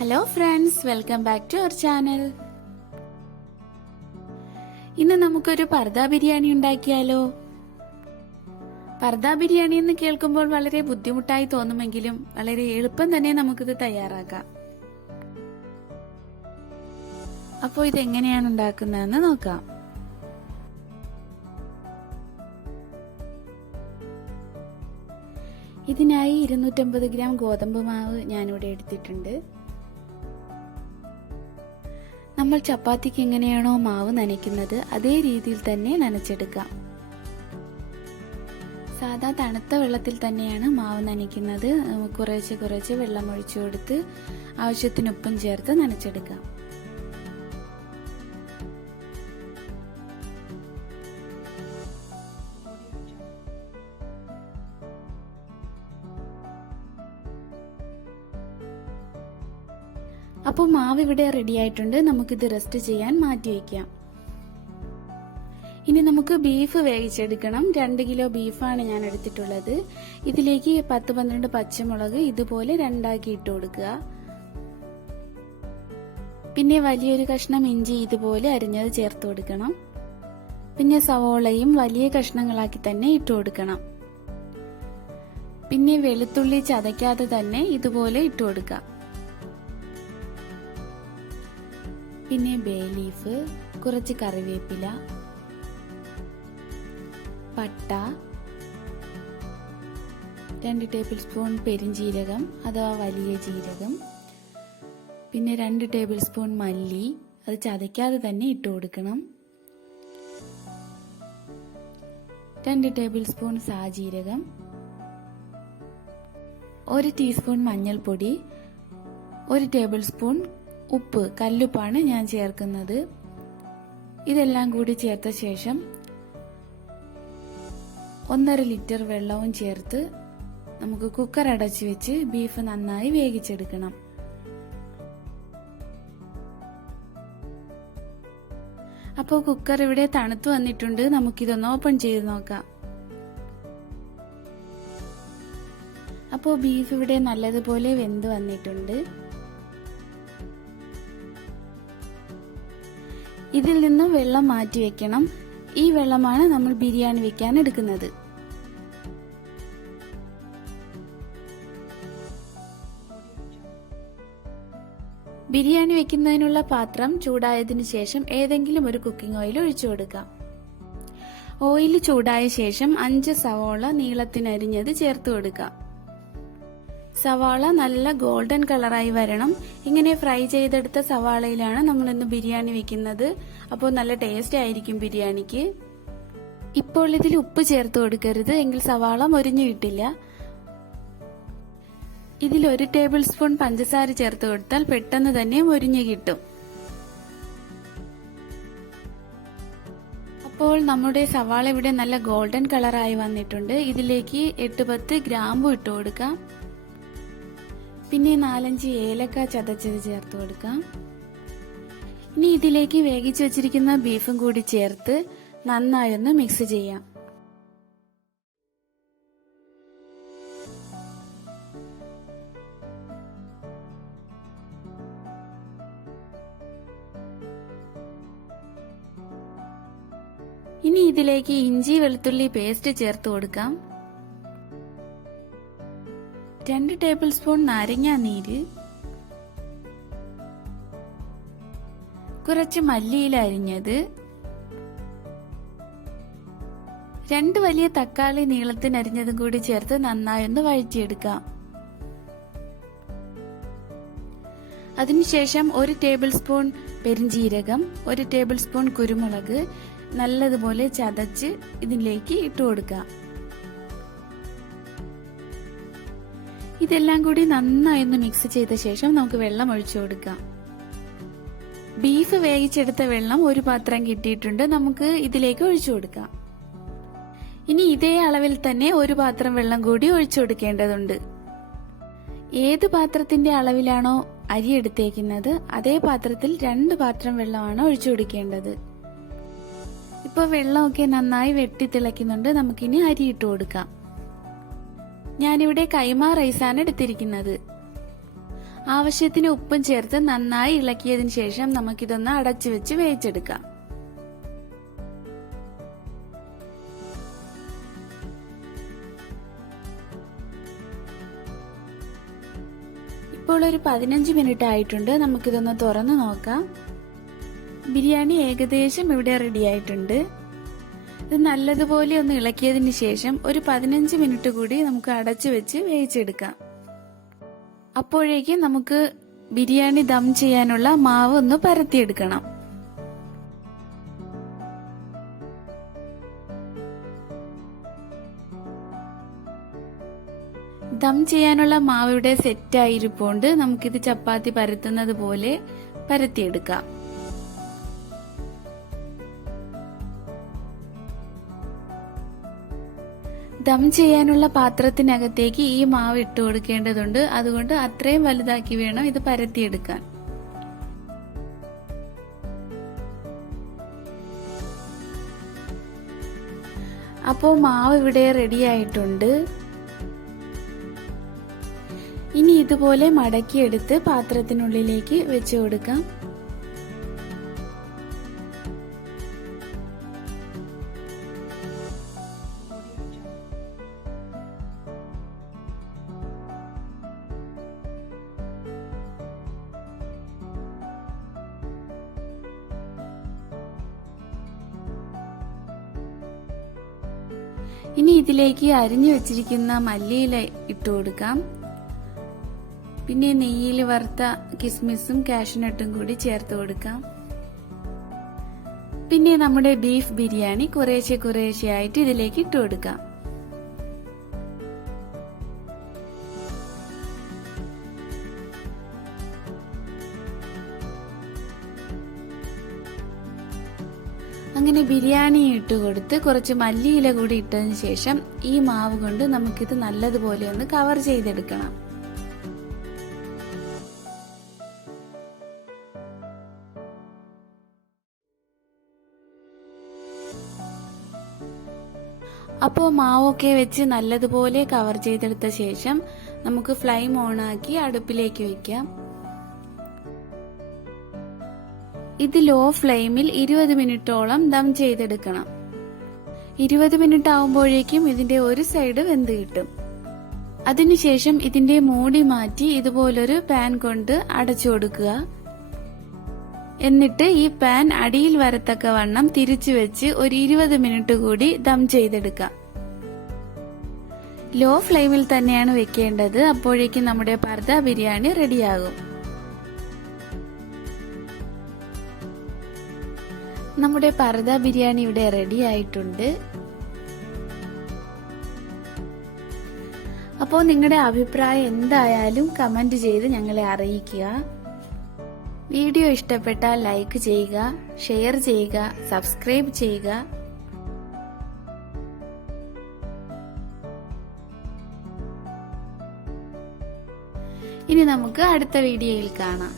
Hello friends, welcome back to our channel. ഇന്ന് നമുക്കൊരു പർദ ബിരിയാണി ഉണ്ടാക്കിയാലോ? പർദ ബിരിയാണി എന്ന് കേൾക്കുമ്പോൾ വളരെ ബുദ്ധിമുട്ടായി തോന്നുമെങ്കിലും വളരെ എളുപ്പം തന്നെ നമുക്കിത് തയ്യാറാക്കാം. അപ്പോൾ ഇതെങ്ങനെയാണ് ഉണ്ടാക്കുന്നതെന്ന് നോക്കാം. ഇതിനായി 250 ഗ്രാം ഗോതമ്പ് മാവ് ഞാനിവിടെ എടുത്തിട്ടുണ്ട്. നമ്മൾ ചപ്പാത്തിക്ക് എങ്ങനെയാണോ മാവ് നനയ്ക്കുന്നത് അതേ രീതിയിൽ തന്നെ നനച്ചെടുക്കാം. സാധാ തണുത്ത വെള്ളത്തിൽ തന്നെയാണ് മാവ് നനയ്ക്കുന്നത്. കുറേശ്ശെ കുറേശ്ശെ വെള്ളം ഒഴിച്ചു കൊടുത്ത് ആവശ്യത്തിന് ഉപ്പും ചേർത്ത് നനച്ചെടുക്കാം. അപ്പോൾ മാവ് ഇവിടെ റെഡി ആയിട്ടുണ്ട്. നമുക്കിത് റെസ്റ്റ് ചെയ്യാൻ മാറ്റി വയ്ക്കാം. ഇനി നമുക്ക് ബീഫ് വേവിച്ചെടുക്കണം. 2 കിലോ ബീഫാണ് ഞാൻ എടുത്തിട്ടുള്ളത്. ഇതിലേക്ക് 10-12 പച്ചമുളക് ഇതുപോലെ രണ്ടാക്കി ഇട്ട് കൊടുക്കുക. പിന്നെ വലിയൊരു കഷ്ണം ഇഞ്ചി ഇതുപോലെ അരിഞ്ഞത് ചേർത്ത് കൊടുക്കണം. പിന്നെ സവോളയും വലിയ കഷ്ണങ്ങളാക്കി തന്നെ ഇട്ട് കൊടുക്കണം. പിന്നെ വെളുത്തുള്ളി ചതയ്ക്കാതെ തന്നെ ഇതുപോലെ ഇട്ട് കൊടുക്കാം. പിന്നെ ബേ ലീഫ്, കുറച്ച് കറിവേപ്പില, പട്ട, 2 ടേബിൾ സ്പൂൺ പെരിഞ്ജീരകം അഥവാ വലിയ ജീരകം, പിന്നെ 2 ടേബിൾ സ്പൂൺ മല്ലി, അത് ചതയ്ക്കാതെ തന്നെ ഇട്ട് കൊടുക്കണം. 2 ടേബിൾ സ്പൂൺ സാജീരകം, 1 ടീസ്പൂൺ മഞ്ഞൾപ്പൊടി, 1 ടേബിൾ സ്പൂൺ ഉപ്പ്, കല്ലുപ്പാണ് ഞാൻ ചേർക്കുന്നത്. ഇതെല്ലാം കൂടി ചേർത്ത ശേഷം 1.5 ലിറ്റർ വെള്ളവും ചേർത്ത് നമുക്ക് കുക്കർ അടച്ചു വെച്ച് ബീഫ് നന്നായി വേവിച്ചെടുക്കണം. അപ്പോൾ കുക്കർ ഇവിടെ തണുത്തു വന്നിട്ടുണ്ട്. നമുക്കിതൊന്ന് ഓപ്പൺ ചെയ്ത് നോക്കാം. അപ്പോൾ ബീഫ് ഇവിടെ നല്ലതുപോലെ വെന്ത് വന്നിട്ടുണ്ട്. ഇതിൽ നിന്ന് വെള്ളം മാറ്റി വെക്കണം. ഈ വെള്ളമാണ് നമ്മൾ ബിരിയാണി വെക്കാൻ എടുക്കുന്നത്. ബിരിയാണി വെക്കുന്നതിനുള്ള പാത്രം ചൂടായതിനു ശേഷം ഏതെങ്കിലും ഒരു കുക്കിംഗ് ഓയിൽ ഒഴിച്ചു കൊടുക്കാം. ഓയിൽ ചൂടായ ശേഷം 5 സവാള നീളത്തിനരിഞ്ഞത് ചേർത്ത് കൊടുക്കാം. സവാള നല്ല ഗോൾഡൻ കളറായി വരണം. ഇങ്ങനെ ഫ്രൈ ചെയ്തെടുത്ത സവാളയിലാണ് നമ്മൾ ഇന്ന് ബിരിയാണി വെക്കുന്നത്. അപ്പോൾ നല്ല ടേസ്റ്റ് ആയിരിക്കും ബിരിയാണിക്ക്. ഇപ്പോൾ ഇതിൽ ഉപ്പ് ചേർത്ത് കൊടുക്കരുത്, എങ്കിൽ സവാള മൊരിഞ്ഞു കിട്ടില്ല. ഇതിൽ 1 ടേബിൾ സ്പൂൺ പഞ്ചസാര ചേർത്ത് കൊടുത്താൽ പെട്ടെന്ന് തന്നെ മൊരിഞ്ഞു കിട്ടും. അപ്പോൾ നമ്മുടെ സവാള ഇവിടെ നല്ല ഗോൾഡൻ കളറായി വന്നിട്ടുണ്ട്. ഇതിലേക്ക് 8-10 ഗ്രാമ്പു ഇട്ട് കൊടുക്കാം. പിന്നെ 4-5 ഏലക്ക ചതച്ചത് ചേർത്ത് കൊടുക്കാം. ഇനി ഇതിലേക്ക് വേവിച്ചു വച്ചിരിക്കുന്ന ബീഫും കൂടി ചേർത്ത് നന്നായി ഒന്ന് മിക്സ് ചെയ്യാം. ഇനി ഇതിലേക്ക് ഇഞ്ചി വെളുത്തുള്ളി പേസ്റ്റ് ചേർത്ത് കൊടുക്കാം. 2 ടേബിൾ സ്പൂൺ നാരങ്ങാ നീര്, കുറച്ച് മല്ലിയില അരിഞ്ഞത്, 2 വലിയ തക്കാളി നീളത്തിന് അരിഞ്ഞതും കൂടി ചേർത്ത് നന്നായി ഒന്ന് വഴറ്റിയെടുക്കാം. അതിനുശേഷം 1 ടേബിൾ സ്പൂൺ പെരിഞ്ജീരകം, 1 ടേബിൾ സ്പൂൺ കുരുമുളക് നല്ലതുപോലെ ചതച്ച് ഇതിലേക്ക് ഇട്ട് കൊടുക്കാം. ഇതെല്ലാം കൂടി നന്നായി ഒന്ന് മിക്സ് ചെയ്ത ശേഷം നമുക്ക് വെള്ളം ഒഴിച്ചു കൊടുക്കാം. ബീഫ് വേവിച്ചെടുത്ത വെള്ളം ഒരു പാത്രം കിട്ടിയിട്ടുണ്ട്. നമുക്ക് ഇതിലേക്ക് ഒഴിച്ചു കൊടുക്കാം. ഇനി ഇതേ അളവിൽ തന്നെ ഒരു പാത്രം വെള്ളം കൂടി ഒഴിച്ചു കൊടുക്കേണ്ടതുണ്ട്. ഏത് പാത്രത്തിന്റെ അളവിലാണോ അരി എടുത്തേക്കുന്നത് അതേ പാത്രത്തിൽ 2 പാത്രം വെള്ളമാണ് ഒഴിച്ചു കൊടുക്കേണ്ടത്. ഇപ്പോൾ വെള്ളമൊക്കെ നന്നായി വെട്ടി തിളയ്ക്കുന്നുണ്ട്. നമുക്കിനി അരി ഇട്ട് കൊടുക്കാം. ഞാനിവിടെ കൈമ റൈസാണ് എടുത്തിരിക്കുന്നത്. ആവശ്യത്തിന് ഉപ്പും ചേർത്ത് നന്നായി ഇളക്കിയതിനു ശേഷം നമുക്കിതൊന്ന് അടച്ചു വെച്ച് വേവിച്ചെടുക്കാം. ഇപ്പോൾ ഒരു 15 മിനിറ്റ് ആയിട്ടുണ്ട്. നമുക്കിതൊന്ന് തുറന്നു നോക്കാം. ബിരിയാണി ഏകദേശം ഇവിടെ റെഡി ആയിട്ടുണ്ട്. ഇത് നല്ലതുപോലെ ഒന്ന് ഇളക്കിയതിന് ശേഷം ഒരു 15 മിനിറ്റ് കൂടി നമുക്ക് അടച്ചു വെച്ച് വേവിച്ചെടുക്കാം. അപ്പോഴേക്കും നമുക്ക് ബിരിയാണി ദം ചെയ്യാനുള്ള മാവ് ഒന്ന് പരത്തിയെടുക്കണം. ദം ചെയ്യാനുള്ള മാവ് ഇവിടെ സെറ്റായിരിപ്പോണ്ട് നമുക്കിത് ചപ്പാത്തി പരത്തുന്നത് പോലെ പരത്തിയെടുക്കാം. ദം ചെയ്യാനുള്ള പാത്രത്തിനകത്തേക്ക് ഈ മാവ് ഇട്ട് കൊടുക്കേണ്ടതുണ്ട്. അതുകൊണ്ട് അത്രയും വലുതാക്കി വേണം ഇത് പരത്തിയെടുക്കാൻ. അപ്പോൾ മാവ് ഇവിടെ റെഡി ആയിട്ടുണ്ട്. ഇനി ഇതുപോലെ മടക്കിയെടുത്ത് പാത്രത്തിനുള്ളിലേക്ക് വെച്ചു കൊടുക്കാം. ഇനി ഇതിലേക്ക് അരിഞ്ഞു വെച്ചിരിക്കുന്ന മല്ലിയില ഇട്ടു കൊടുക്കാം. പിന്നെ നെയ്യിൽ വറുത്ത കിസ്മിസും കാഷ്നട്ടും കൂടി ചേർത്ത് കൊടുക്കാം. പിന്നെ നമ്മുടെ ബീഫ് ബിരിയാണി കുറേശ്ശെ ആയിട്ട് ഇതിലേക്ക് ഇട്ടു കൊടുക്കാം. അങ്ങനെ ബിരിയാണി ഇട്ട് കൊടുത്ത് കുറച്ച് മല്ലിയില കൂടി ഇട്ടതിന് ശേഷം ഈ മാവ് കൊണ്ട് നമുക്കിത് നല്ലതുപോലെ ഒന്ന് കവർ ചെയ്തെടുക്കണം. അപ്പോൾ മാവൊക്കെ വെച്ച് നല്ലതുപോലെ കവർ ചെയ്തെടുത്ത ശേഷം നമുക്ക് ഫ്ലെയിം ഓണാക്കി അടുപ്പിലേക്ക് വെക്കാം. ഇത് ലോ ഫ്ലെയിമിൽ 20 മിനിറ്റോളം ദം ചെയ്തെടുക്കണം. 20 മിനിറ്റ് ആവുമ്പോഴേക്കും ഇതിന്റെ ഒരു സൈഡ് വെന്ത് കിട്ടും. അതിനുശേഷം ഇതിന്റെ മൂടി മാറ്റി ഇതുപോലൊരു പാൻ കൊണ്ട് അടച്ചു കൊടുക്കുക. എന്നിട്ട് ഈ പാൻ അടിയിൽ വരത്തക്കവണ്ണം തിരിച്ചു വെച്ച് ഒരു 20 മിനിറ്റ് കൂടി ദം ചെയ്തെടുക്കാം. ലോ ഫ്ലെയിമിൽ തന്നെയാണ് വെക്കേണ്ടത്. അപ്പോഴേക്കും നമ്മുടെ പർദ ബിരിയാണി റെഡിയാകും. നമ്മുടെ പർദ ബിരിയാണി ഇവിടെ റെഡി ആയിട്ടുണ്ട്. അപ്പോൾ നിങ്ങളുടെ അഭിപ്രായം എന്തായാലും കമന്റ് ചെയ്ത് ഞങ്ങളെ അറിയിക്കുക. വീഡിയോ ഇഷ്ടപ്പെട്ടാൽ ലൈക്ക് ചെയ്യുക, ഷെയർ ചെയ്യുക, സബ്സ്ക്രൈബ് ചെയ്യുക. ഇനി നമുക്ക് അടുത്ത വീഡിയോയിൽ കാണാം.